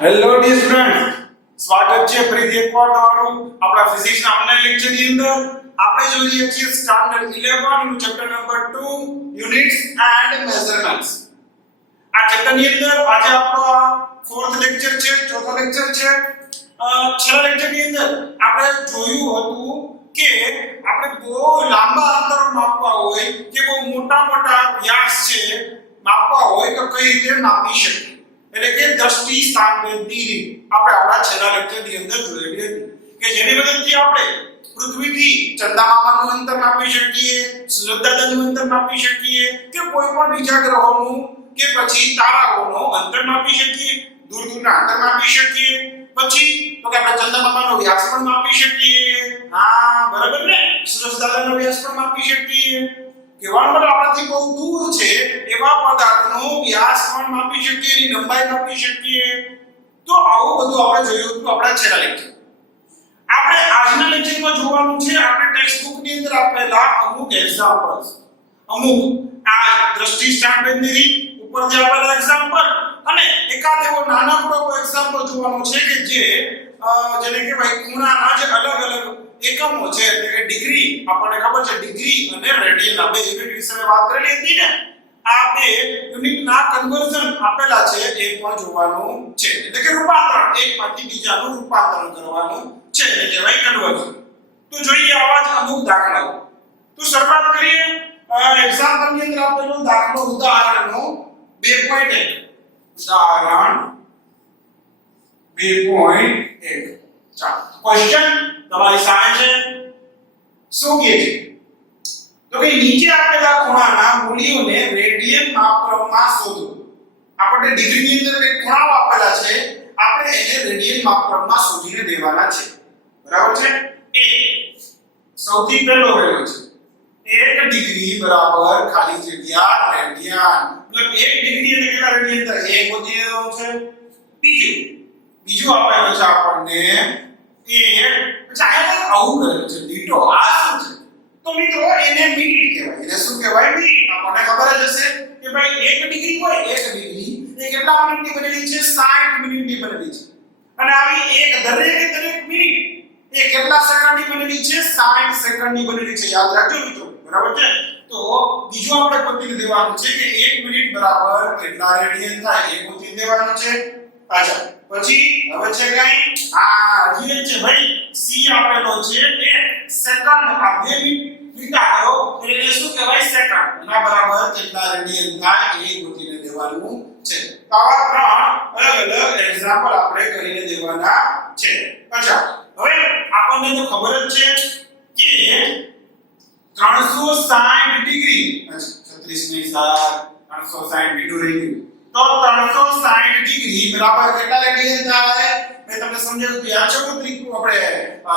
Hello dear student, સ્વાગત છે ફરીથી એકવાર તમારું આપણા ફિઝિક્સ ના ઓનલાઈન લેક્ચર ની અંદર. આપણે જોઈએ છીએ સ્ટાન્ડર્ડ 11 નું chapter number 2 units and measurements. આ ચેપ્ટર ની અંદર આજે આપણો ફોર્થ લેક્ચર છે, ચોથો લેક્ચર છે. છેલ્લા લેક્ચર ની અંદર આપણે જોયું હતું કે આપણે બહુ લાંબા અંતરો માપવા હોય કે બહુ મોટા મોટા વ્યાસ છે માપવા હોય તો કઈ રીતે માપી શકીએ, એટલે કે દ્રષ્ટિ સ્થાનભેદની રીત આપણે આપણા છેલ્લા લેક્ચરની અંદર જોયેલી હતી કે જેની મદદથી આપણે પૃથ્વીથી ચંદ્રમાનું અંતર માપી શકીએ, સૂર્યદાદાનું અંતર માપી શકીએ કે કોઈ પણ બીજા ગ્રહોનું કે પછી તારાઓનું અંતર માપી શકીએ, દૂર દૂરના અંતર માપી શકીએ. પછી તો કે આપણે ચંદ્રમાનો વ્યાસ પણ માપી શકીએ. હા બરાબર ને, સૂર્યદાદાનો વ્યાસ પણ માપી શકીએ. કહેવાનો મતલબ આપણાથી બહુ દૂર છે એવા પદાર્થનો વ્યાસ પણ માપી શકીએ, એની લંબાઈ માપી શકીએ. તો આવું બધું આપણે જોયું હતું આપણા છેલ્લા લેક્ચર. આપણે આજના લેક્ચરમાં જોવાનું છે આપણે ટેક્સ્ટ બુક ની અંદર આપેલા અમુક એક્ઝામ્પલ્સ, અમુક આ દ્રષ્ટિ સ્થાનભેદની રીત ઉપરથી આપેલા એક્ઝામ્પલ અને એકાદ એવો નાનકડો એક્ઝામ્પલ જોવાનો છે કે જેને કહેવાય ખૂણાના જે અલગ અલગ એકમો છે, એટલે કે ડિગ્રી. આપણને ખબર છે ડિગ્રી અને રેડિયન આ બે યુનિટ વિશે વાત કરેલી હતી ને. આ બે યુનિટના કન્વર્ઝન આપેલા છે એ પણ જોવાનું છે, એટલે કે રૂપાંતરણ, એકમાંથી બીજાનું રૂપાંતરણ કરવાનું છે, એટલે કહેવાય કન્વર્ઝન. તો જોઈએ આવા જ અમુક દાખલાઓ. તો શરૂઆત કરીએ એક્ઝામ્પલ ની અંદર આપેલો દાખલો ઉદાહરણનો 2.1. ઉદાહરણ 2.1. ચાલો ક્વેશ્ચન તમારી સામે છે. શું કહે છે? તો કે નીચે આપેલા ખૂણાના મૂલ્યોને રેડિયન માપક્રમમાં શોધો. આપણે ડિગ્રી ની અંદર એક ખૂણાઓ આપેલા છે, આપણે એને રેડિયન માપક્રમમાં શોધીને દેવાના છે. બરાબર છે? એ સૌથી પહેલો વેલ્યુ છે 1 ડિગ્રી બરાબર ખાલી જગ્યા રેડિયન. મતલબ 1 ડિગ્રી એટલે કેટલા રેડિયન થાય? 1 ગોતી દેવાનું છે. બીજું આપેલું છે આપણને 1, પછી આયા આવું કરેલું છે લીટો. આ શું છે? તો મિત્રો એને મિનિટ કહેવાય. એને શું કહેવાય? મિનિટ. આપણને ખબર જ હશે કે ભાઈ 1 ડિગ્રી હોય, 1 ડિગ્રી એ કેટલા મિનિટની બનેલી છે? 60 મિનિટની બનેલી છે. અને આવી એક દરેક મિનિટ એ કેટલા સેકન્ડની બનેલી છે? 60 સેકન્ડની બનેલી છે. યાદ રાખજો મિત્રો. બરાબર છે? તો બીજું આપણે ગોતી દેવાનું છે કે 1 મિનિટ બરાબર કેટલા રેડિયન થાય એ ગોતી દેવાનું છે. અચ્છા, પછી હવે છે કઈ હજી છે ભાઈ સી આપેલો છે 1 સેકન્ડ. આ 2 મિનિટ લીટા કરો એટલે શું કહેવાય? સેકન્ડ. એના બરાબર કેટલા રેડિયન થાય એ ગોતીને દેવાનું છે. તો આવા ત્રણ અલગ અલગ એક્ઝામ્પલ આપણે કરીને દેવાના છે. અચ્છા, હવે આપણને તો ખબર જ છે કે 360 ડિગ્રી 36 ની 360 ડીગ્રી રહી ગયું. તો 360 ડિગ્રી બરાબર કેટલા રેડિયન થાય? મેં તમને સમજાવ્યું કે આ ચોકત્રી આપણે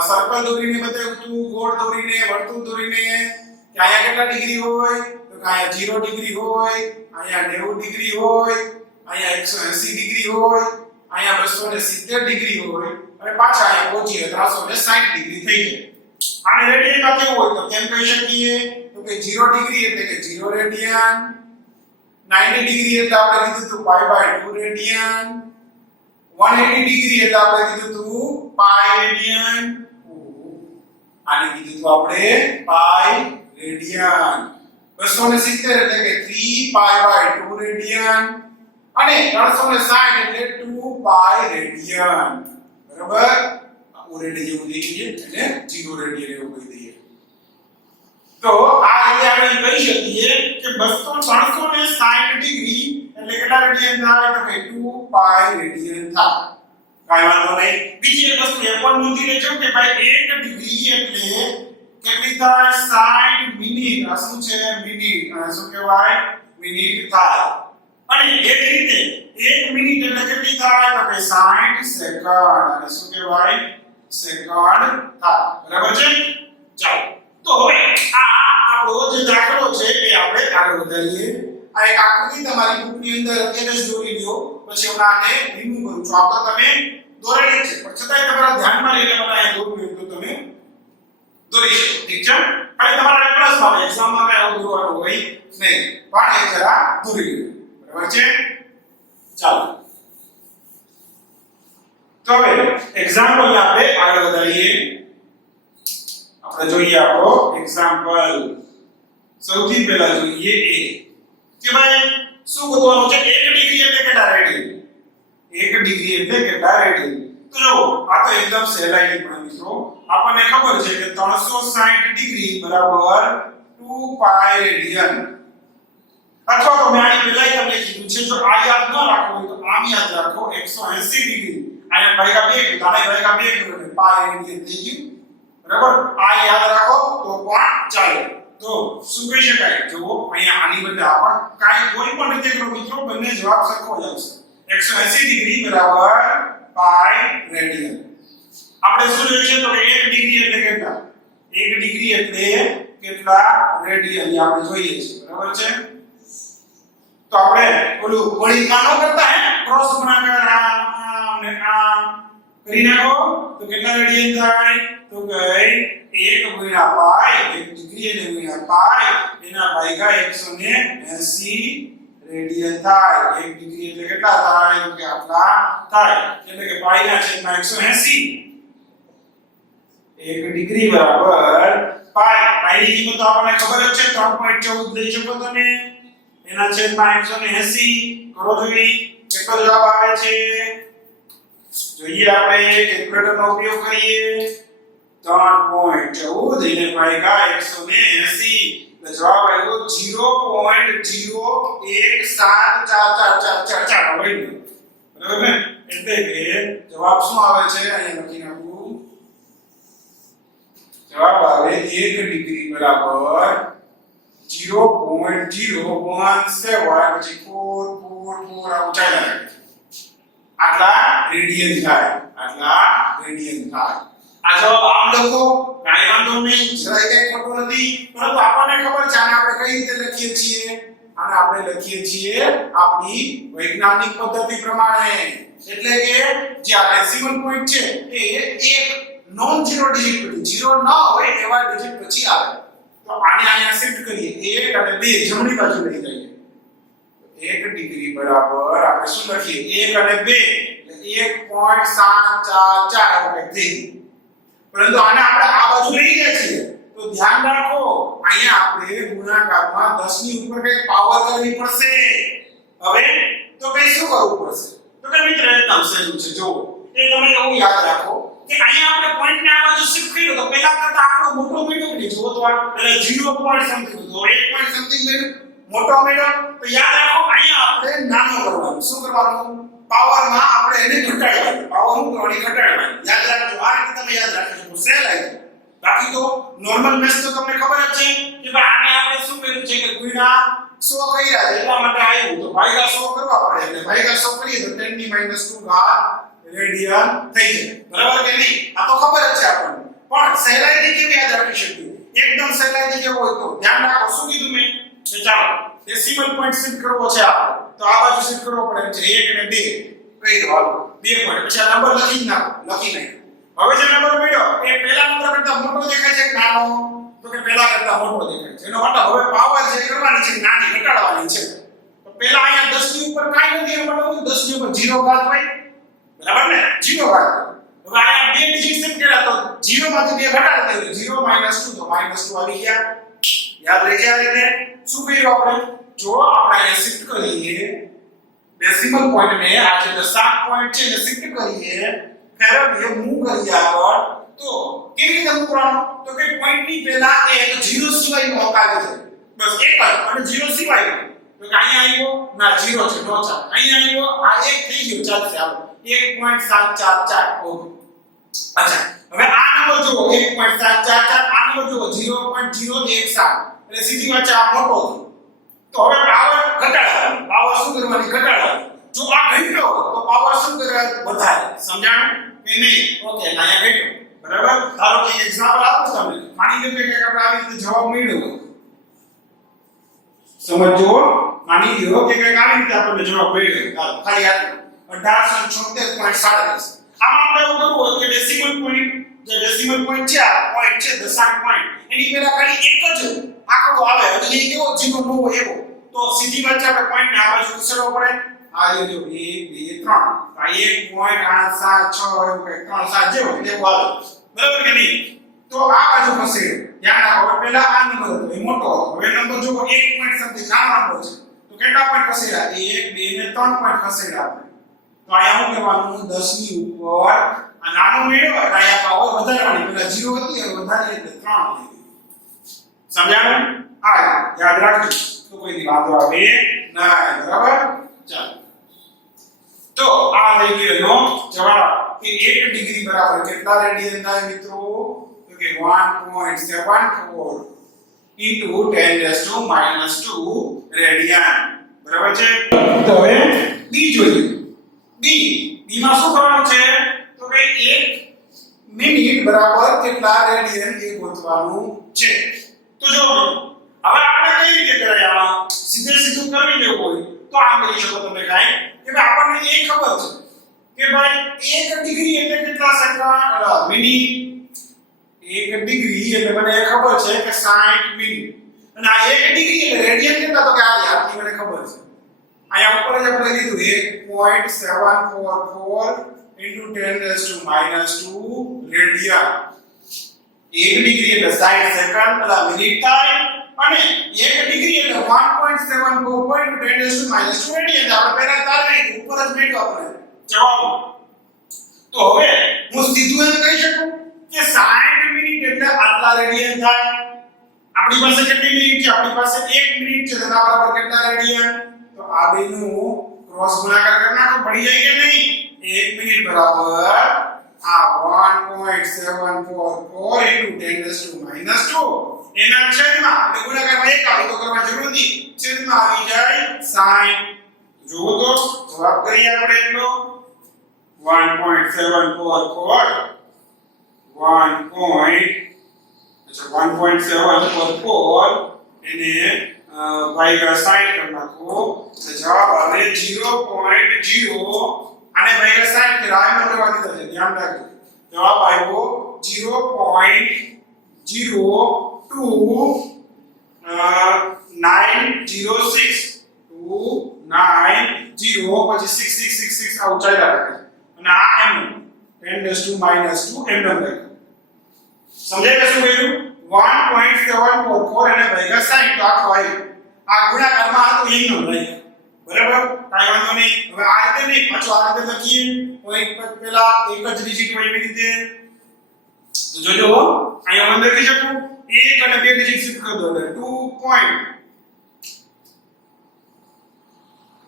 સર્કલ દોરીને બતાવ્યું હતું, ગોળ દોરીને, વર્તુળ દોરીને કે અહીંયા કેટલા ડિગ્રી હોય? તો અહીંયા 0 ડિગ્રી હોય, અહીંયા 90 ડિગ્રી હોય, અહીંયા 180 ડિગ્રી હોય, અહીંયા 270 ડિગ્રી હોય અને પાછા અહીંયા પહોંચીએ 360 ડિગ્રી થઈ જાય. આને રેડિયનમાં કેવું હોય તો કેમ કહી શકીએ? તો કે 0 ડિગ્રી એટલે કે 0 રેડિયન, 90 ડિગ્રી એટલે આપણે કીધું હતું π/2 રેડિયન, 180 ડિગ્રી એટલે આપણે કીધું હતું પાઈ રેડિયન, આને કીધું હતું આપણે પાઈ રેડિયન, 270 એટલે કે 3π/2 રેડિયન અને 360 એટલે 2 પાઈ રેડિયન. બરાબર? ઓરેડી જેવું લખીએ એટલે 0 રેડિયન એવું કહી દઈએ. તો આ રીતે આપણે કહી શકીએ કે 360 ડિગ્રી એટલે કેટલા રેડિયન થાય? તો કે 2 પાઈ રેડિયન થાય. કાઈ વાંધો નહીં. બીજી એક વસ્તુ એ પણ નોંધી લેજો કે ભાઈ 1 ડિગ્રી એટલે કેટલી થાય? 60 મિનિટ. આ શું છે? મિનિટ. અને શું કહેવાય? મિનિટ થાય. અને એ જ રીતે 1 મિનિટ એટલે કેટલી થાય? તો કે 60 સેકન્ડ. અને શું કહેવાય? સેકન્ડ થાય. બરાબર છે? ચાલો, તો હવે આ આપણો જે દાખલો છે એ આપણે આગળ વધારીએ. આ એક આકૃતિ તમારી બુકની અંદર અત્યારે જ દોરી લ્યો, પછી હું આને રિમૂવ કરું છું. આ તો તમે દોરેલી છે પણ છતાંય તમારા ધ્યાનમાં લઈને મને આ દોરવું તો તમે દોરી શકો. ઠીક છે? ખાલી તમારા રેફરન્સમાં એક્ઝામમાં કઈ આવું દોરવાનું હોય નહીં, પણ એ જરા દોરી લો. બરાબર છે? ચાલો, તો હવે એક્ઝામ્પલ ને આપણે આગળ વધારીએ. આપણે જોઈએ આપણો એક્ઝામ્પલ. સૌથી પહેલા જોઈએ એ કે ભાઈ શું ગોતવાનું છે? 1 ડિગ્રી એટલે કેટલા રેડિયન? 1 ડિગ્રી એટલે કેટલા રેડિયન? તો જો આ તો એકદમ સહેલાઈથી પણ મિત્રો આપણને ખબર છે કે 360 ડિગ્રી બરાબર 2 પાઈ રેડિયન. અથવા તો મેં આની પહેલા તમને કીધું છે, જો આ યાદ ન રાખો હોય તો આમ યાદ રાખો 180 ડિગ્રી આયા ભાગ્યા 2 દાને ભાગ્યા 2 કરો એટલે પાઈ રેડિયન થઈ ગયું. બરાબર? આ યાદ રાખો તો પણ ચાલે. તો શું કહી શકાય? જો અહીંયા આની બદલે આપણ કાઈ કોઈ પણ રીતે કરો મિત્રો બંને જવાબ સરખો જ આવશે. 180 ડિગ્રી બરાબર પાઈ રેડિયન. આપણે શું જોઈએ છે? તો 1 ડિગ્રી એટલે કેટલા? 1 ડિગ્રી એટલે કેટલા રેડિયન એ આપણે જોઈએ છે. બરાબર છે? તો આપણે ઓલું વળી કાનો કરતા હે ક્રોસ ગુણાકાર અને આ કરી નાખો તો કેટલા રેડિયન થાય? તો કે 1 ગુણ્યા પાઈ 1 ડિગ્રી એટલે ગુણ્યા પાઈ એના ભાગ્યા 180 રેડિયન થાય. 1 ડિગ્રી એટલે કેટલા થાય? તો કે આટલા થાય. એટલે કે પાઈ ના છેદમાં 180. 1 ડિગ્રી બરાબર પાઈ. પાઈની કિંમત તો આપણને ખબર જ છે 3.14 લઈ શકો તમે. એના છેદમાં 180 કરો જોઈએ કેટલો જવાબ આવે છે. જોઈએ આપણે કેલ્ક્યુલેટરનો ઉપયોગ કરીએ. 3.14 એને ભાગ્યા 180 એટલે જવાબ આવ્યો 0.01744444 હોય ને. બરાબર ને? એટલે કે જવાબ શું આવે છે? અહીંયા લખી નાખું. જવાબ આવે 1 ડિગ્રી બરાબર 0.017 પછી 444 આવું ચાલ્યા કરે. આટલા રેડિયન થાય. આટલા રેડિયન થાય. આ જવાબ આમ લખો કાઈ વાંધો નહીં, જરાય કઈ ખોટું નથી. પરંતુ આપણને ખબર છે આને આપણે કઈ રીતે લખીએ છીએ? આને આપણે લખીએ છીએ આપણી વૈજ્ઞાનિક પદ્ધતિ પ્રમાણે. એટલે કે જે આ ડેસિમલ પોઈન્ટ છે એ એક નોન ઝીરો ડિજિટ પછી ઝીરો ન હોય એવા ડિજિટ પછી આવે. તો આને અહીંયા શિફ્ટ કરીએ 1 અને 2 જમણી બાજુ લઈ જઈએ. 1 ડિગ્રી બરાબર આપણે શું લખીએ? 1 અને 2 એટલે 1.744 થઈ. પરંતુ આને આપણે આ બાજુ લઈ ગયા છીએ તો ધ્યાન રાખો અહીંયા આપણે ગુણાકારમાં 10 ની ઉપર કઈ પાવર કરવી પડશે. હવે તો કઈ શું કરવું પડશે? તો કે મિત્ર એકદમ સહેલું છે. જો એ તમે એવું યાદ રાખો કે અહીંયા આપણે પોઈન્ટ ને આ બાજુ શિફ્ટ કર્યો તો પહેલા કરતા આપણો મોટો મેળવ્યો ને જો તો એટલે 0 પોઈન્ટ સમથિંગ તો 1 પોઈન્ટ સમથિંગ મેળવ્યો મોટો મેળવ્યો. તો યાદ રાખો અહીંયા આપણે નાનો કરવાનું. શું કરવાનું? પાવરમાં આપણે એને ઘટાડવાનું. પાવર હું કરવાની? ઘટાડવાની. યાદ રાખજો. આ રીતે તમે યાદ રાખજો તો સહેલાઈ જાય. બાકી તો નોર્મલ મેથ્સ તો તમને ખબર જ છે કે ભાઈ આને આપણે શું કર્યું છે કે ગુણ્યા 100 કર્યા છે એટલા માટે આવ્યું તો ભાગ્યા 100 કરવા પડે. એટલે ભાગ્યા 100 કરીએ તો 10 ની -2 ઘાત રેડિયન થઈ જાય. બરાબર કે નહીં? આ તો ખબર જ છે આપણને. પણ સહેલાઈથી કેવી યાદ રાખી શકીએ? એકદમ સહેલાઈથી કેવું હોય તો ધ્યાન રાખો. શું કીધું મેં? કે ચાલો ડેસિમલ પોઈન્ટ શિફ્ટ કરવો છે આપણે તો આ બાજુ શિફ્ટ કરવો પડે છે 1 અને 2 કઈ દો 2 પોઈન્ટ પછી આ નંબર લખી નાખો. લખી નાખો. હવે જે નંબર મળ્યો એ પહેલા નંબર કરતા મોટો દેખાય છે કે નાનો? તો કે પહેલા કરતા મોટો દેખાય છે. એનો મતલબ હવે પાવર જે કરવાની છે નાની ઘટાડવાની છે. તો પહેલા અહીંયા 10 ની ઉપર કાઈ નથી એનો મતલબ 10 ની ઉપર 0 ઘાત હોય. બરાબર ને? 0 ઘાત. હવે અહીંયા 2 ડિજિટ શિફ્ટ કર્યા તો 0 માંથી 2 ઘટાડી દે 0 - 2 તો -2 આવી ગયા. યાદ રહી જાય એટલે શું કર્યું આપણે? જો આપણે અહીંયા શિફ્ટ કરીએ ડેસિમલ પોઈન્ટ ને આ જે દશાંશ પોઈન્ટ છે એને શિફ્ટ કરીએ ફેરવીએ મૂવ કરીએ આગળ તો કેવી રીતે મૂવ કરવાનું? તો કે પોઈન્ટ ની પહેલા એક 0 સિવાય નો હકાલે છે. બસ એક જ અને 0 સિવાય. તો કે અહીંયા આવ્યો ના 0 છે નો ચાલે. અહીંયા આવ્યો આ 1 થઈ ગયો ચાલશે હાલો 1.744 ઓકે. અચ્છા હવે આ નંબર જુઓ 1.744 આ નંબર જુઓ 0.017 એટલે સીધી વાત આ મોટો તો હવે પાવર ઘટાડવાનો. પાવર શું કરવાની? ઘટાડવાની. જો આ ઘટ્યો તો પાવર શું કરે? વધારે. સમજાણું કે નહીં? ઓકે અહીંયા ઘટ્યો. બરાબર? ધારો કે એક્ઝામ્પલ આપું તમને. માની લો કે આપણે આવી રીતે જવાબ મળ્યો. સમજો માની લો કે કંઈક આવી રીતે આપણને જવાબ મળ્યો. ખાલી યાદ 1876.37. આમાં આપણે એવું કરવું હોય કે ડેસિમલ પોઈન્ટ જે ડેસિમલ પોઈન્ટ છે આ પોઈન્ટ છે દશાંશ પોઈન્ટ એની પહેલા ખાલી એક જ આંકડો આવે એટલે એ કેવો 0 નો હોય એવો તો સીધી વાત આપણે પોઈન્ટ ને આ બાજુ ખસેડવો પડે. આ જો 1 2 3 આ 1.876 એવું કે 37 જેવો એટલે આવે બરાબર કે નહીં તો આ બાજુ ખસેડો ધ્યાન રાખો પહેલા આ નંબર હતો એ મોટો હતો હવે નંબર જો 1 પોઈન્ટ સમથિંગ નાનો નંબર છે તો કેટલા પોઈન્ટ ખસેડ્યા 1 2 ને 3 પોઈન્ટ ખસેડ્યા આપણે તો અહીંયા શું કરવાનું 10 ની ઉપર આ નાનો મેળવ્યો અહીંયા પાવર વધારવાની પેલા 0 હતી હવે વધારી એટલે 3 થઈ ગઈ સમજાયું આ યાદ રાખજો તો કોઈ વાંધો આવે ના બરાબર ચાલો તો આ થઈ ગયો જવાબ કે 1 ડિગ્રી બરાબર કેટલા રેડિયન થાય મિત્રો તો કે 1.74 into 10⁻² રેડિયન બરાબર છે તો હવે બી જોઈએ બી માં શું કરવાનું છે તો કે 1 મિનિટ બરાબર કેટલા રેડિયન એ ગોતવાનું છે તો જો હવે આપણે કઈ રીતે કરાય આમાં સીધે સીધું કરી લેવું હોય તો આમ કરી શકો તમે કાઈ કે આપણને એ ખબર છે કે ભાઈ 1 ડિગ્રી એટલે કેટલા સેકન્ડ મિનિટ 1 ડિગ્રી એટલે મને ખબર છે કે 60 મિનિટ અને આ 1 ડિગ્રી એટલે રેડિયન કેટલા તો કે આ યાદ મને ખબર છે આયા ઉપર જ આપણે લીધું 1.744 into 10⁻² રેડિયન 1 ડિગ્રી એટલે 60 સેકન્ડ એટલે મિનિટ થાય અને 1 ડિગ્રી એટલે 1.74 into 10⁻² રેડિયન આપણે પહેલા તારે ઉપર જ મેળવ્યો આપણે જવાબ તો હવે હું સીધું એમ કહી શકું કે 60 મિનિટ એટલે આટલા રેડિયન થાય આપણી પાસે કેટલી મિનિટ છે આપણી પાસે 1 મિનિટ છે તેના બરાબર કેટલા રેડિયન તો આ બેનું ક્રોસ ગુણાકાર કરી નાખો પડી જાય કે નહીં 1 મિનિટ બરાબર આ 1.744 into 10⁻²એના છેદમાં એટલે ગુણાકારમાં 1 આવે તો કરવા જરૂર નથી છેદમાં આવી જાય 60 જુઓ તો જવાબ કરીએ આપણે એટલો 1.744 એને ભાગ્યા 60 કરી નાખો તો જવાબ આવે 0.0 આને ભાગ્યા 60 કે રાય નંબર વાળી છે ધ્યાન રાખજો જવાબ આવ્યો 0.02906 290 પછી 6666 આ ઊંચાઈ રાખે અને આ m 10⁻² m નંબર સમજાય કે શું કહ્યું 1.744 અને ભાગ્યા 60 તો આખો આવ્યો આ ગુણાકારમાં આ તો m નંબર બરાબર કાઈ વાંધો નહીં હવે આ રીતે નહીં પાછો આ રીતે લખીએ પોઈન્ટ પર પેલા એક જ ડિજિટ હોય એવી રીતે તો જોજો અહીંયા હું લખી શકું 1 અને 2 ડિજિટ શિફ્ટ કરી દો એટલે 2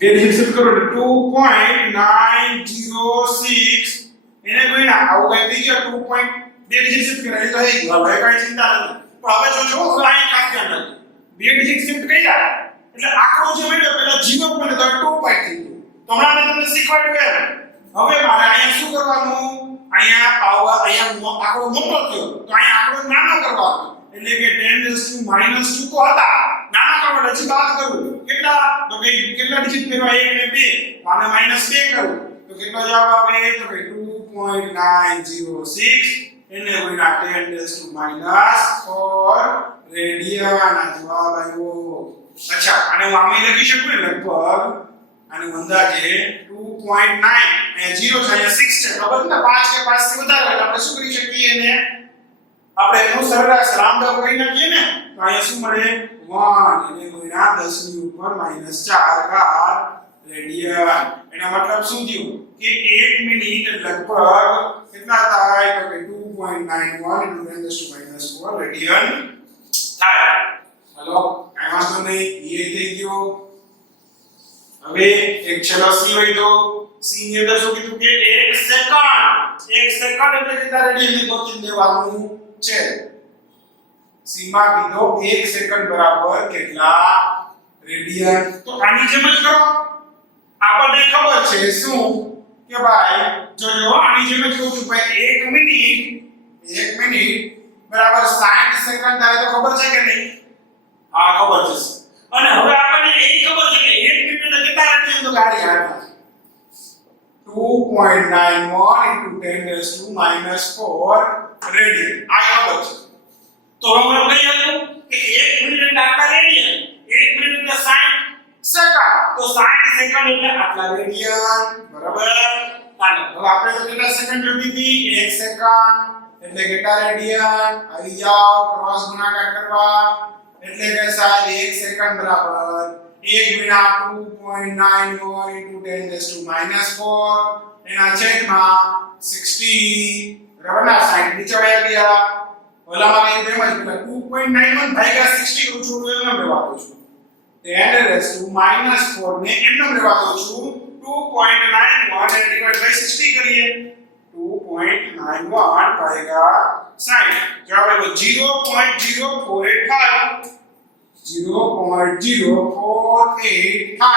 ડિજિટ શિફ્ટ કરો એટલે 2.906 એને ગુણ્યા આવું કઈ થઈ ગયું 2. 2 ડિજિટ શિફ્ટ કરે તો થઈ ગયું હવે કઈ ચિંતા નથી પણ હવે જોજો હવે અહીં ખાસ ધ્યાન રાખજો 2 ડિજિટ શિફ્ટ કર્યા એટલે આખો જે મળ્યો પેલા 0 બને તો 2 પાઈ થઈ ગયું તો હમણાં મેં તમને શીખવાડ્યું હવે મારે અહીંયા શું કરવાનું અહીંયા પાવર અહીંયા આંકડો મોટો થયો તો અહીંયા આંકડો નાનો કરવાનો એટલે કે 10⁻² તો હતા નાના કરવા હજી બાદ કરું કેટલા તો કે કેટલા ડિજિટ મેળવા 1 અને 2 આને -2 કરું તો કેટલો જવાબ આવે તો કે 2.906 એને ગુણ્યા 10⁻⁴ રેડિયન આ જવાબ આવ્યો અચ્છા આને હું આમે લખી શકું ને લગભગ આને અંદાજે 2.9 અને 0 છે અહીંયા 6 છે ખબર ને 5 કે 5 થી વધારે એટલે આપણે શું કરી શકીએ એને આપણે એનું સરેરાશ રાઉન્ડ કરી નાખીએ ને તો અહીંયા શું મળે 1 એને ગુણ્યા 10 ની ઉપર -4 ઘાત રેડિયન એનો મતલબ શું થયું કે 1 મિનિટ લગભગ કેટલા થાય તો કે 2.91 × 10⁻⁴ રેડિયન થાય હાલો કાઈ વાંધો નહીં એ થઈ ગયો હવે એક છેલ્લો સી હોય તો સી ની અંદર શું કીધું કે 1 સેકન્ડ એટલે કેટલા રેડિયન ની ગોતી લેવાનું છે સી માં કીધો 1 સેકન્ડ બરાબર કેટલા રેડિયન તો આની જેમ જ કરો આપણને ખબર છે શું કે ભાઈ જો આની જેમ જ કહું છું ભાઈ 1 મિનિટ બરાબર 60 સેકન્ડ થાય તો ખબર છે કે નહીં હા ખબર છે અને હવે આપણને એ ખબર છે કે 1 મિનિટ એટલે કેટલા રેડિયન તો ગાડી હાલમાં 2.91 × 10⁻⁴ રેડિયન આ ખબર છે તો હવે આપણે કહી શકું કે 1 મિનિટ એટલે આટલા રેડિયન 1 મિનિટ એટલે 60 સેકન્ડ. તો 60 સેકન્ડ એટલે આટલા રેડિયન, બરાબર. ચાલો હવે આપણે તો કેટલા સેકન્ડ જોઈતી હતી? 1 સેકન્ડ એટલે કેટલા રેડિયન? આવી જાઓ ક્રોસ ગુણાકાર કરવા. એટલે કે સાહેબ 1 સેકન્ડ બરાબર 1 ગુણ્યા 2.91 into 10⁻⁴ એના છેદમાં 60, બરાબર ના? 60 નીચે વયા ગયા. ઓલામાં કઈ તેમ જ પેલા 2.91 ભાગ્યા 60 કરું છું તો એમ લેવા દઉં છું. 10⁻⁴ ને એમ લેવા દઉં છું. 2.91 ને ડિવાઇડ બાય 60 કરીએ. 2.91 ભાગ્યા 60. જવાબ આવ્યો 0.0485. 0.0485.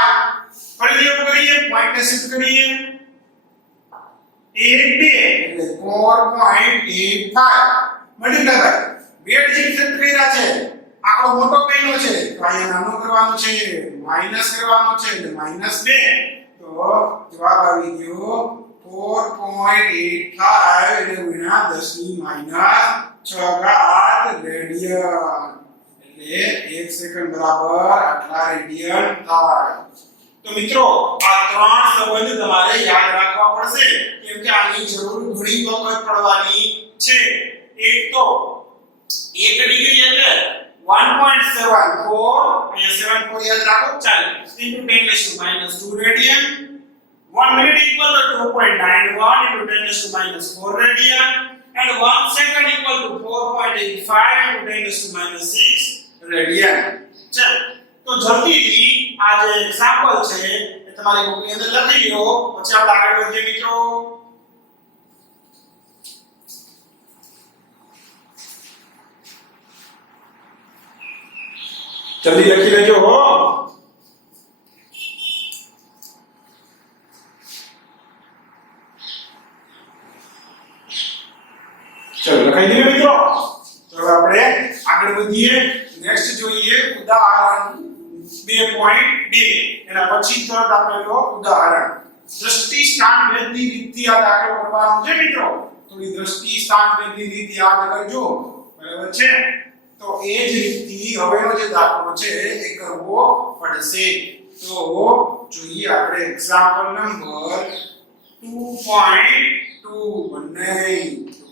ફરીથી એવું કરીએ, પોઈન્ટ ને શિફ્ટ કરીએ. 1 2 એટલે 4.85 મલ્ટીપ્લાય બાય 2 ડિજિટ શિફ્ટ કર્યા છે. આખો મોટો કઈનો છે તો અહીંયા નાનો કરવાનો છે, માઈનસ કરવાનો છે એટલે -2. તો જવાબ આવી ગયો 4.85 એટલે ગુણ્યા 10⁻⁶ રેડિયન. એટલે 1 સેકન્ડ બરાબર આટલા રેડિયન થાય. તો મિત્રો આ ત્રણ સંબંધ તમારે યાદ રાખવા પડશે કેમ કે આની જરૂર ઘણી વખત પડવાની છે. એક તો 1 ડિગ્રી એટલે 1.74 અહીંયા 74 યાદ રાખો. ચાલો into 10⁻⁻² radian. 1 minute equal to 2.91 into 10⁻⁴ radian and 1 second equal to 4.85 into 10⁻⁶ radian. ચાલો તો જલ્દીથી આ જે એક્ઝામ્પલ છે એ તમારી બુકની અંદર લખી લો પછી આપણે આગળ વધીએ મિત્રો. જલ્દી લખી લેજો હો. ચલો લખાઈ દીધું મિત્રો. ચલો આપણે આગળ વધીએ. નેક્સ્ટ જોઈએ ઉદાહરણ 2.2. એના પછી તરત આપણે લો ઉદાહરણ. દ્રષ્ટિ સ્થાન ભેદની રીતથી આ દાખલો કરવાનો છે મિત્રો. થોડી દ્રષ્ટિ સ્થાન ભેદની રીત યાદ કરજો, બરાબર છે? તો એ જ રીતથી હવેનો જે દાખલો છે એ કરવો પડશે. તો જોઈએ આપણે એક્ઝામ્પલ નંબર 2.2 બને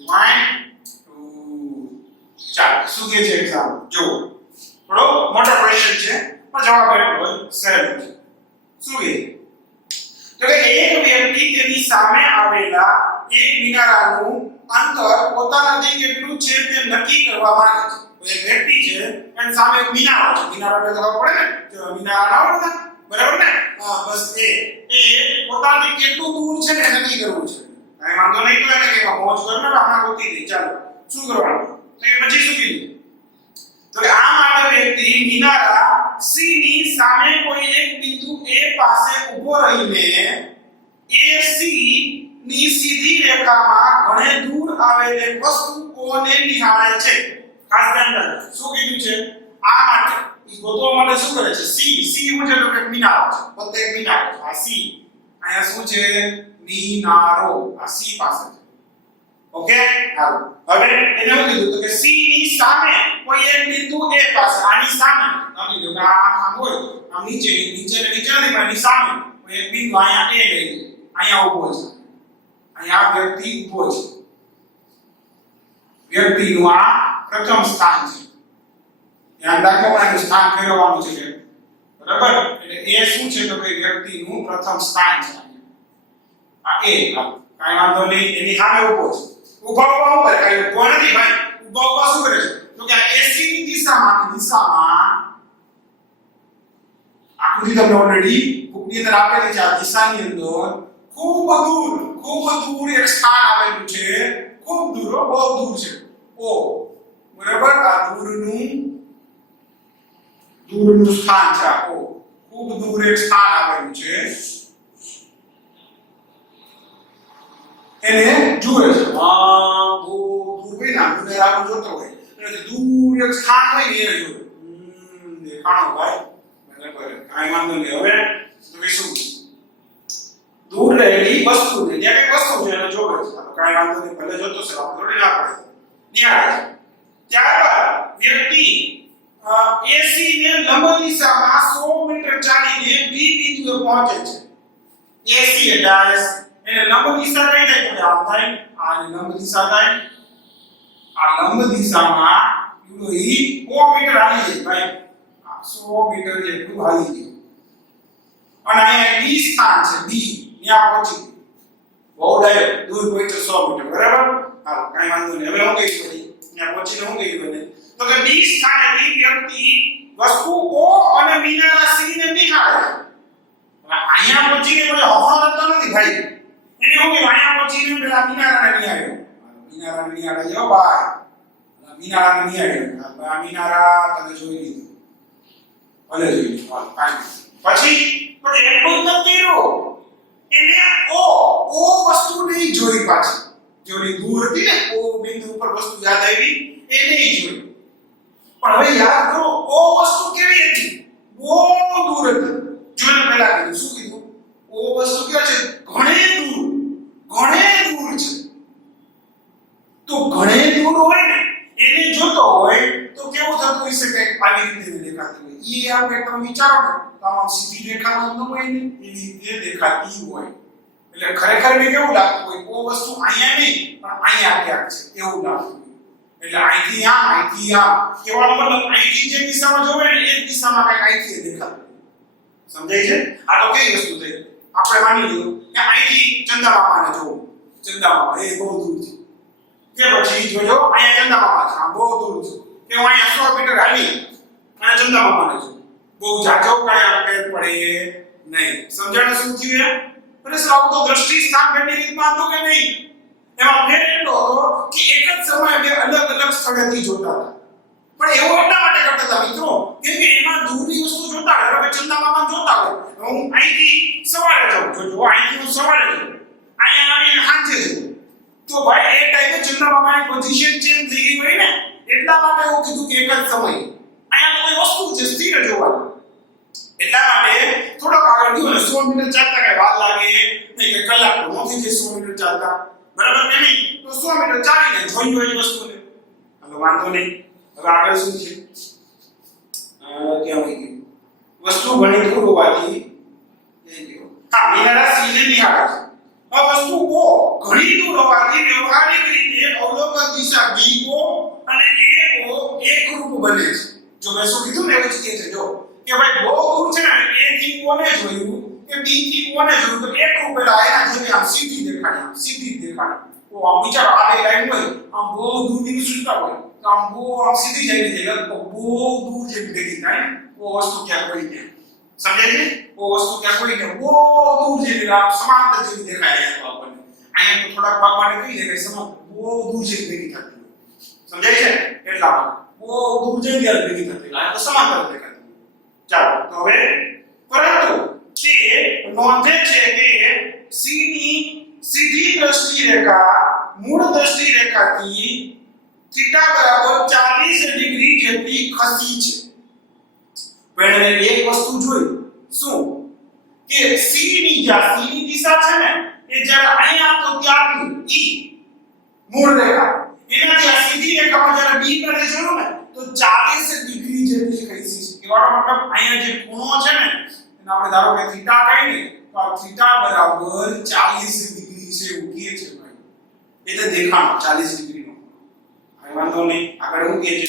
2.2. ચાલો શું કહે છે એક્ઝામ્પલ જો. થોડો મોટો ક્વેશ્ચન છે પણ જવાબ એટલો સહેલો છે. શું કહે તો કે એક વ્યક્તિ તેની સામે આવેલા એક મિનારાનું અંતર પોતાનાથી કેટલું છે તે નક્કી કરવા માંગે છે. એક વ્યક્તિ છે એની સામે એક મિનારો છે. મિનારો એટલે ખબર પડે ને તો મિનારા ના હોય બરાબર ને? બસ એ પોતાનાથી કેટલું દૂર છે ને નક્કી કરવું છે. કાઈ વાંધો નહીં તો એને કે મોજ કરને આપણે ગોતી દે. ચાલો શું કરવાનું તો એ પછી શું કીધું તો કે આ માટે વ્યક્તિ મિનારા C ની સામે કોઈ એક બિંદુ A પાસે ઊભો રહીને AC ની સીધી રેખામાં ઘણે દૂર આવેલી વસ્તુઓને નિહાળે છે. ખાસ ધ્યાન રાખજો શું કીધું છે આ માટે ઈ ગોતવા માટે શું કરે છે? C શું છે તો કે મિનારો છે. પોતે એક મિનારો છે. આ C અહીંયા શું છે? મિનારો. આ C પાસે છે. ઓકે હાલો હવે એને શું કીધું તો કે C ની સામે કોઈ એક બિંદુ A પાસે આની સામે આની જો આમ હોય આમ નીચે નીચે ને આની સામે કોઈ એક બિંદુ અહીંયા A લઈ લે. અહીંયા ઊભો છે. અહીંયા વ્યક્તિ ઊભો છે. વ્યક્તિનું આ પ્રથમ સ્થાન છે. ધ્યાન રાખો પણ સ્થાન ફેરવવાનું છે બરાબર. એટલે એ શું છે તો કે વ્યક્તિનું પ્રથમ સ્થાન છે. આ A કાઈ વાંધો નહીં એની સામે ઊભો છે. ઊભા ઉપર કાઈ ઊભો નથી ભાઈ. ઊભા શું કરે છે તો કે AC ની દિશામાં આકૃતિ તમને ઓલરેડી બુકની અંદર આપેલી છે. આ દિશાની અંદર ખૂબ દૂર એક સ્થાન આવેલું છે. ખૂબ દૂર બહુ દૂર છે. O બરાબર. આ દૂરનું સ્થાન છે. O ખૂબ દૂર એક સ્થાન આવેલું છે. એને જુએ છે. દૂર હોય ના મને આવું જોતો હોય એટલે દૂર એક સ્થાન હોય ને એને જોવે. દેખાણો ભાઈ બરાબર. કાઈ વાંધો નહીં. હવે તો કે શું દૂર રહેલી વસ્તુ ને ત્યાં કઈ વસ્તુ છે એને જોવે છે. કાઈ વાંધો નહીં ભલે જોતો છે આપણે થોડી ના પડે નિહાળે છે. ત્યારબાદ વ્યક્તિ AC ને લંબ દિશામાં 100 મીટર ચાલીને B બિંદુએ પહોંચે છે AC એટલે એને લંબ દિશા કઈ થાય તો આમ થાય આ લંબ દિશા થાય આ લંબ દિશામાં એનો ઈ 100 મીટર હાલી જાય ભાઈ 100 મીટર જેટલું હાલી જાય અને અહીંયા B સ્થાન છે B ત્યાં પહોંચી બહુ ડાયરેક્ટ દૂર પહોંચ્યો 100 મીટર બરાબર હાલ કાઈ વાંધો નહીં હવે હું કઈ પડી ત્યાં પહોંચીને હું કઈ બને તો કે B સ્થાને B વ્યક્તિ વસ્તુ O અને મિનારા C ને નિહાળે અહીંયા પહોંચીને કોઈ હફળો થતો નથી ભાઈ એને હું કે અહીંયા પહોંચીને પેલા મિનારાને નિહાળ્યો નિહાળે જો ભાઈ મિનારાને નિહાળ્યો આ મિનારા તમે જોઈ લીધું ભલે જોઈ લીધું પછી તો એટલું જ નથી રહ્યું એને O વસ્તુ નહીં જોઈ પાછી જોની દૂર હતી ને O બિંદુ ઉપર વસ્તુ યાદ આવી એ નહીં જોઈ પણ હવે યાદ કરો O વસ્તુ કેવી હતી બહુ દૂર હતી જોઈને પહેલા કીધું શું કીધું O વસ્તુ કેવી છે ઘણે દૂર છે તો ઘણે દૂર હોય ને એને જોતો હોય તો કેવું થતું હશે કે આવી રીતે દેખાતું હોય ઈ આપણે તમે વિચારો ને તો આમ સીધી દેખાતું ન હોય ને એવી રીતે દેખાતી હોય એટલે ખરેખર ને કેવું લાગતું હોય ઓ વસ્તુ અહીંયા નહીં પણ અહીંયા ક્યાંક છે એવું લાગતું એટલે અહીંથી આમ કેવાનો મતલબ અહીંથી જે દિશામાં જોવે ને એ દિશામાં કંઈક અહીંથી દેખાતું સમજાય છે આ તો કઈ વસ્તુ થઈ આપણે માની લીધું કે અહીંથી ચંદ્રમાને જોવો ચંદ્રમા એ બહુ દૂર છે કે પછી જોજો અહીંયા ચંદ્રમા છે બહુ દૂર છે કે હું અહીંયા 100 મીટર હાલી અને ચંદ્રમાને જોઉં બહુ જાજો કાંઈ ફેર પડે નહીં સમજાણું શું થયું અરે સાવ તો દ્રષ્ટિ સ્થાન ભેટની રીતમાં હતું કે નહીં એમાં ફેર એટલો હતો કે એક જ સમયે બે અલગ અલગ સ્થળેથી જોતા હતા પણ એવું એટલા માટે કરતા હતા મિત્રો કેમ કે એમાં દૂરની વસ્તુ જોતા હોય હવે ચંદ્રમામાં જોતા હોય હું અહીંથી સવારે જાઉં જોજો અહીંથી હું સવારે જાઉં અહીંયા આવીને સાંજે જાઉં તો ભાઈ એ ટાઈમે ચંદ્રમાની પોઝિશન ચેન્જ થઈ ગઈ હોય ને એટલા માટે એવું કીધું કે એક જ સમયે અહીંયા કોઈ વસ્તુ છે સ્થિર જોવાનું એટલા માટે થોડોક આગળ ગયો ને 100 મીટર ચાલતા કઈ વાર લાગે નહીં કે કલાક તો નથી જે 100 મીટર ચાલતા બરાબર કે નહીં તો 100 મીટર ચાલીને જોઈ હોય વસ્તુને હવે વાંધો નહીં હવે આગળ શું છે ક્યાં ગઈ વસ્તુ ઘણી દૂર હોવાથી એ ગયો હા મિનારા C ને નિહાળે છે આ વસ્તુ O ઘણી દૂર હોવાથી વ્યવહારિક રીતે અવલોકન દિશા BO અને AO એકરૂપ બને છે જો મેં શું કીધું ને એવું જ કહે છે જો કે ભાઈ બહુ દૂર છે ને A થી O ને જોયું કે B થી O ને જોયું તો એકરૂપ એટલે એના જેવી આમ સીધી દેખાય તો આમ વિચારો આ બે લાઈન હોય આમ બહુ દૂરની સુચતા હોય તો આમ બહુ આમ સીધી જાય છે એટલે બહુ દૂર જેવી ભેગી થાય ને ઓ વસ્તુ ક્યાં કોઈ ને સમજાય છે ઓ વસ્તુ ક્યાં કોઈ ને બહુ દૂર જેવી આમ સમાંતર જેવી દેખાય છે આપણને અહીંયા તો થોડાક ભાગ માટે કઈ દેખાય સમાંતર બહુ દૂર જેવી ભેગી થતી સમજાય છે એટલા બહુ દૂર જેવી ભેગી થતી આ તો સમાંતર દેખાય ચાલો તો હવે પરંતુ તે નોંધે છે કે C ની સીધી દ્રષ્ટિ રેખા મૂળ દ્રષ્ટિ રેખાથી થીટા બરાબર 40 ડિગ્રી જેટલી ખસી છે પણ એક વસ્તુ જોઈ શું કે C ની દિશા છે ને એ જ્યારે અહીંયા તો ત્યારની E મૂળ રેખા એનાથી આ સીધી રેખામાં જ્યારે B પર જોયું ને તો 40 ડિગ્રી જેટલી ખસી છે એવાનો મતલબ અહીંયા જે ખૂણો છે ને એને આપણે ધારો કે થીટા કહીએ ને તો આ થીટા બરાબર 40 ડિગ્રી છે એવું કહે છે ભાઈ એટલે દેખાણ 40 ડિગ્રી નો આ વાંધો નહીં આગળ હું કહે છે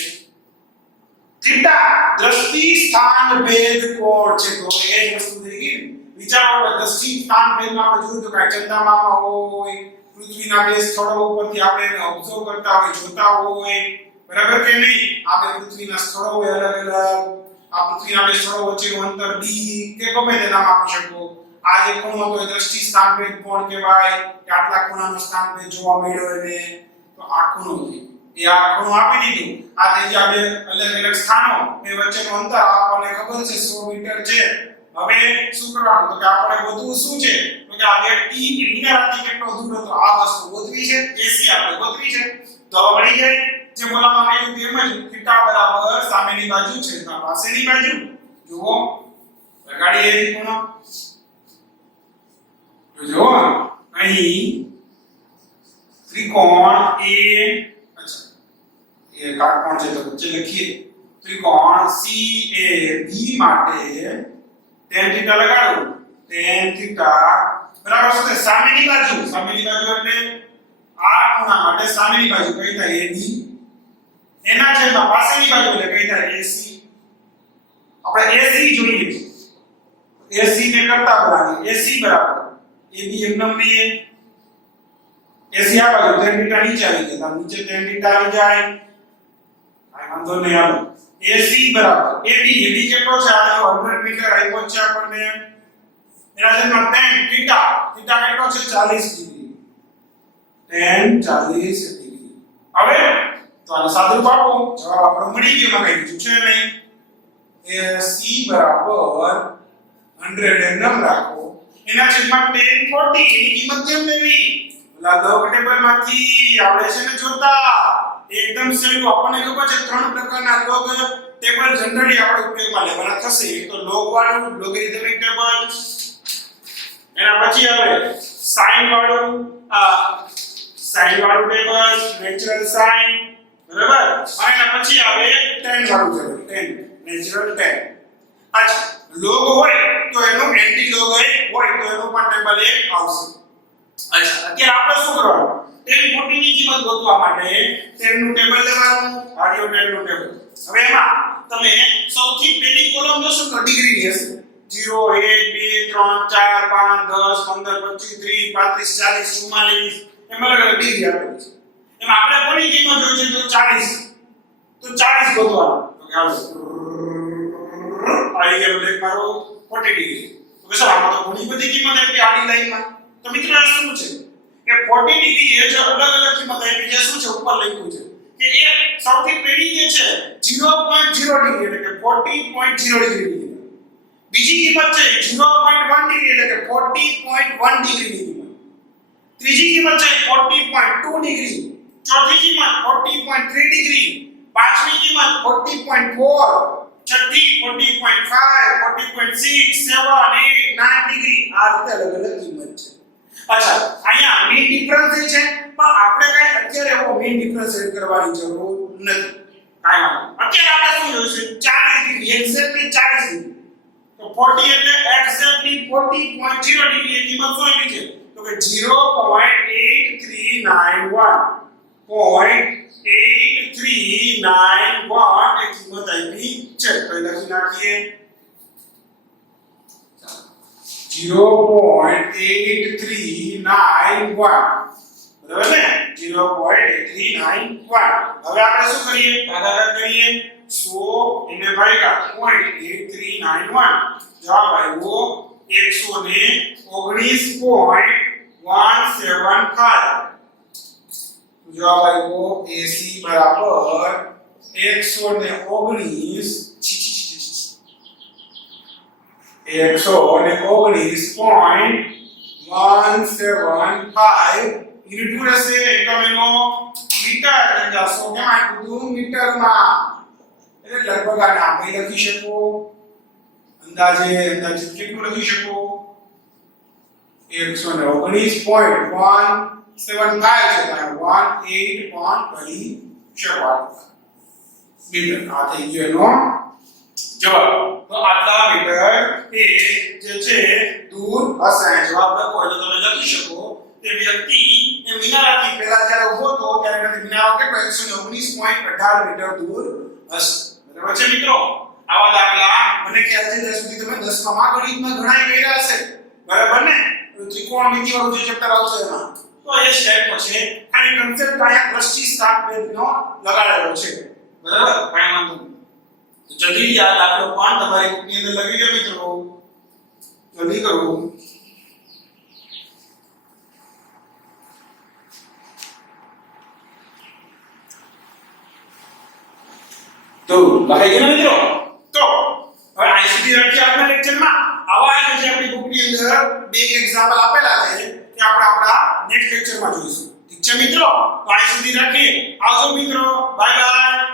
થીટા દ્રષ્ટિ સ્થાન ભેદ કોણ છે તો એ જ વસ્તુ થઈ ગઈ વિચારો દ્રષ્ટિ સ્થાન ભેદમાં આપણે જોયું તો કે ચંદ્રમામાં હોય પૃથ્વીના બે સ્થળો ઉપરથી આપણે એને ઓબ્ઝર્વ કરતા હોય જોતા હોય બરાબર કે નહીં આપણે પૃથ્વીના સ્થળો હોય અલગ અલગ આ પૃથ્વીના બે સ્થળો વચ્ચેનું અંતર d કે ગમે તે નામ આપી શકો આ જે ખૂણો હોય દ્રષ્ટિ સ્થાન ભેદ કોણ કહેવાય કે આટલા ખૂણાનો સ્થાન ભેદ જોવા મળ્યો એને તો આ ખૂણો છે એ આ ખૂણો આપી દીધું આ જે બે અલગ અલગ સ્થાનો એ વચ્ચેનું અંતર આપણને ખબર છે 100 મીટર છે હવે શું કરવાનું તો કે આપણે ગોતવું શું છે તો કે આ વ્યક્તિ મિનારાથી કેટલો દૂર હતો આ વસ્તુ ગોતવી છે AC આપણે ગોતવી છે તો મળી જાય જે બોલામાં આવ્યું તેમ જ થીટા બરાબર સામેની બાજુ છે તો પાસેની બાજુ જુઓ લગાડી એ ખૂણો તો જો અહીં ત્રિકોણ A અચ્છા એ કાટકોણ છે તો વચ્ચે લખીએ ત્રિકોણ CAB માટે tan થીટા લગાડો tan થીટા બરાબર શું થાય સામેની બાજુ એટલે આ ખૂણા માટે સામેની બાજુ કઈ થાય AB એના છેદમાં પાસેની બાજુ એટલે કઈ થાય AC આપણે AC જોઈએ AC ને કરતા બનાવીએ AC બરાબર AB એમનેમ લઈએ AC આ બાજુ tan થીટા નીચે આવી જાય તો નીચે tan થીટા આવી જાય કાઈ વાંધો નહીં હાલો AC બરાબર AB કેટલો છે આ 100 મીટર આપ્યો છે આપણને એના છેદમાં tan થીટા કેટલો છે 40 ડિગ્રી tan 40 ડિગ્રી હવે તો આનો સાદુરૂપ આપો જવાબ આપણો મળી ગયો માં કઈ બીજું છે નહીં AC બરાબર 100 એમનેમ રાખો એના છેદમાં tan 40 એની કિંમત કેમ લેવી ઓલા લોગ ટેબલ માંથી આવડે છે ને જોતા એકદમ સહેલું આપણને ખબર છે ત્રણ પ્રકારના લોગ ટેબલ જનરલી આપણે ઉપયોગમાં લેવાના થશે એક તો લોગ વાળું લોગેરિથમિક ટેબલ એના પછી આવે સાઇન વાળું ટેબલ નેચરલ સાઇન બરાબર અને એના પછી આવે tan વાળું ટેબલ tan નેચરલ tan અચ્છા લોગ હોય તો એનો એન્ટી લોગ હોય તો એનો પણ ટેબલ એક આવશે અચ્છા અત્યારે આપણે શું કરવાનું tan 40 ની કિંમત ગોતવા માટે tan નું ટેબલ લેવાનું આડિયો tan નું ટેબલ હવે એમાં તમે સૌથી પહેલી કોલમ જોશો તો ડિગ્રી ની હશે 0 1 2 3 4 5 10 15 20 30 35 40 44 એમ અલગ અલગ ડિગ્રી આપેલી છે એમાં આપણે કોની કિંમત જોઈએ છે તો 40 ગોતવાનું તો કે આવો આઈ ગયો બ્રેક મારો 40 ડિગ્રી તો કે આમાં તો ઘણી બધી કિંમત આપી આડી લાઈનમાં તો મિત્રો શું છે કે 40 ડિગ્રી એ જે અલગ અલગ કિંમત આપી છે શું છે ઉપર લખ્યું છે કે એક સૌથી પહેલી જે છે 0.0 ડિગ્રી એટલે કે 40.0 ડિગ્રી બીજી કિંમત છે 0.1 ડિગ્રી એટલે કે 40.1 ડિગ્રી ની કિંમત ત્રીજી કિંમત છે 40.2 ડિગ્રી ચોથી કિંમત 40.3 ડિગ્રી પાંચમી કિંમત 40.4 છઠ્ઠી 40.5 40.6 7 8 9 ડિગ્રી આ રીતે અલગ અલગ કિંમત છે અચ્છા અહીંયા મીન ડિફરન્સ છે પણ આપણે કઈ અત્યારે એવો મીન ડિફરન્સ એડ કરવાની જરૂર નથી કાઈ અત્યારે આપણે શું જોઈશું 40 ડિગ્રી એક્ઝેક્ટલી 40 ડિગ્રી તો 40 એટલે એક્ઝેક્ટલી 40.0 ડિગ્રી ની કિંમત શું આવી છે તો કે 0.8391 એ કિંમત આવી છે તો લખી નાખીએ 0.8391 બરાબર ને 0.8391 હવે આપણે શું કરીએ ભાગાકાર કરીએ 100 એને ભાગ્યા 0.8391 જવાબ આવ્યો 119.175 જવાબ આવ્યો AC બરાબર 119.175 યુનિટ રહેશે એકમનો મીટર અંદાજો કેમ આપ્યું મીટરમાં એટલે લગભગ આને આપણે લખી શકો અંદાજે કેટલું લખી શકો 119.175 છે તમે 18 પણ કરી શકો મીટર આ થઈ ગયો એનો જવાબ તો આટલા મીટર એ જે છે દૂર હશે જવાબ લખો એટલે તમે લખી શકો તે વ્યક્તિ એ મિનારાથી પહેલા જ્યારે ઊભો હતો ત્યારે તે મિનારો કેટલો 119.18 મીટર દૂર હશે બરાબર છે મિત્રો આવા દાખલા મને ખ્યાલ છે ત્યાં સુધી તમે 10મા ગણિતમાં ઘણા કર્યા હશે બરાબર ને ત્રિકોણમિતિ વાળું જે ચેપ્ટર આવશે એમાં તો એ સ્ટેપમાં છે ખાલી કન્સેપ્ટ આયા દ્રષ્ટિ નો લગાડેલો છે બરાબર કાઈ વાંધો નહીં તો જલ્દી આ દાખલો પણ તમારી બુકની અંદર લખી લો મિત્રો જલ્દી કરો તો લખાઈ ગયો મિત્રો તો હવે આઈસીટી રાખી આપણા લેક્ચરમાં આવા જે આપણી બુકની અંદર બે એક્ઝામ્પલ આપેલા છે કે આપણે આપણા નેક્સ્ટ લેક્ચરમાં જોઈશું ઠીક છે મિત્રો તો આઈસીટી રાખી આવજો મિત્રો બાય બાય